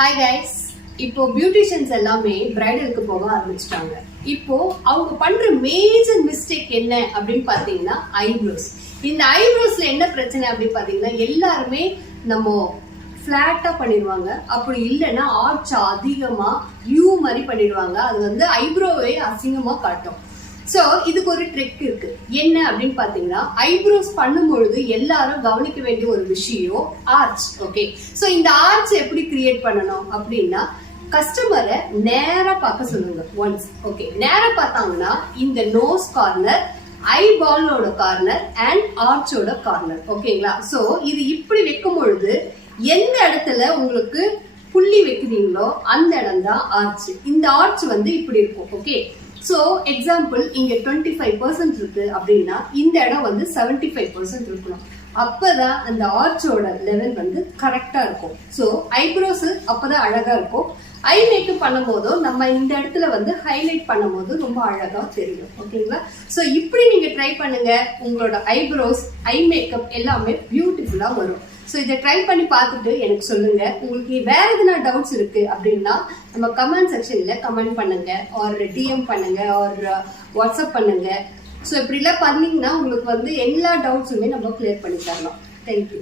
Hi guys, இப்போ beauticians எல்லாமே பிரைடலுக்கு போக ஆரம்பிச்சிட்டாங்க. இப்போ அவங்க பண்ற மேஜர் மிஸ்டேக் என்ன அப்படின்னு பாத்தீங்கன்னா ஐப்ரோஸ். இந்த ஐப்ரோஸ்ல என்ன பிரச்சனை அப்படின்னு பாத்தீங்கன்னா எல்லாருமே நம்ம பிளாட்டா பண்ணிடுவாங்க, அப்படி இல்லைன்னா ஆர்ச் அதிகமா யூ மாதிரி பண்ணிடுவாங்க. அது வந்து ஐப்ரோவே அசிங்கமா காட்டும். சோ இதுக்கு ஒரு ட்ரிக் இருக்கு. என்ன அப்படின்னு பாத்தீங்கன்னா ஐப்ரோஸ் பண்ணும்பொழுது எல்லாரும் கவனிக்க வேண்டிய ஒரு விஷயம் ஆர்ச். ஓகே, சோ இந்த ஆர்ச் எப்படி கிரியேட் பண்ணணும் அப்படின்னா கஸ்டமரை நேரா பார்க்க சொல்லுங்க ஒன்ஸ். ஓகே, நேரா பார்த்தாங்கன்னா இந்த நோஸ் கார்னர், ஐபாலோட கார்னர் அண்ட் ஆர்ச்சோட கார்னர். ஓகேங்களா? சோ இது இப்படி வைக்கும் பொழுது எந்த இடத்துல உங்களுக்கு புள்ளி வைக்கிறீங்களோ அந்த இடம் தான் ஆர்ச். இந்த ஆர்ச் வந்து இப்படி இருக்கும். ஓகே, சோ எக்ஸாம்பிள் இங்க 25% இருக்கு அப்படின்னா இந்த இடம் வந்து 75% இருக்கணும். அப்பதான் அந்த ஆர்ச்சோட லெவல் வந்து கரெக்டா இருக்கும். சோ ஐப்ரோஸ் அப்பதான் அழகா இருக்கும். ஐ மேக்கப் பண்ணும் போதும் நம்ம இந்த இடத்துல வந்து ஹைலைட் பண்ணும் போது ரொம்ப அழகா தெரியும். ஓகேங்களா? சோ இப்படி நீங்க ட்ரை பண்ணுங்க, உங்களோட ஐப்ரோஸ் ஐ மேக்கப் எல்லாமே பியூட்டிஃபுல்லா வரும். ஸோ இதை ட்ரை பண்ணி பார்த்துட்டு எனக்கு சொல்லுங்க. உங்களுக்கு வேற எதுனா டவுட்ஸ் இருக்கு அப்படின்னா நம்ம கமெண்ட் செக்ஷன்ல கமெண்ட் பண்ணுங்க, ஆர் டிஎம் பண்ணுங்க, ஆர் வாட்ஸ்அப் பண்ணுங்க. ஸோ இப்படிலாம் பண்ணீங்கன்னா உங்களுக்கு வந்து எல்லா டவுட்ஸுமே நம்ம கிளியர் பண்ணி தரலாம். தேங்க்யூ.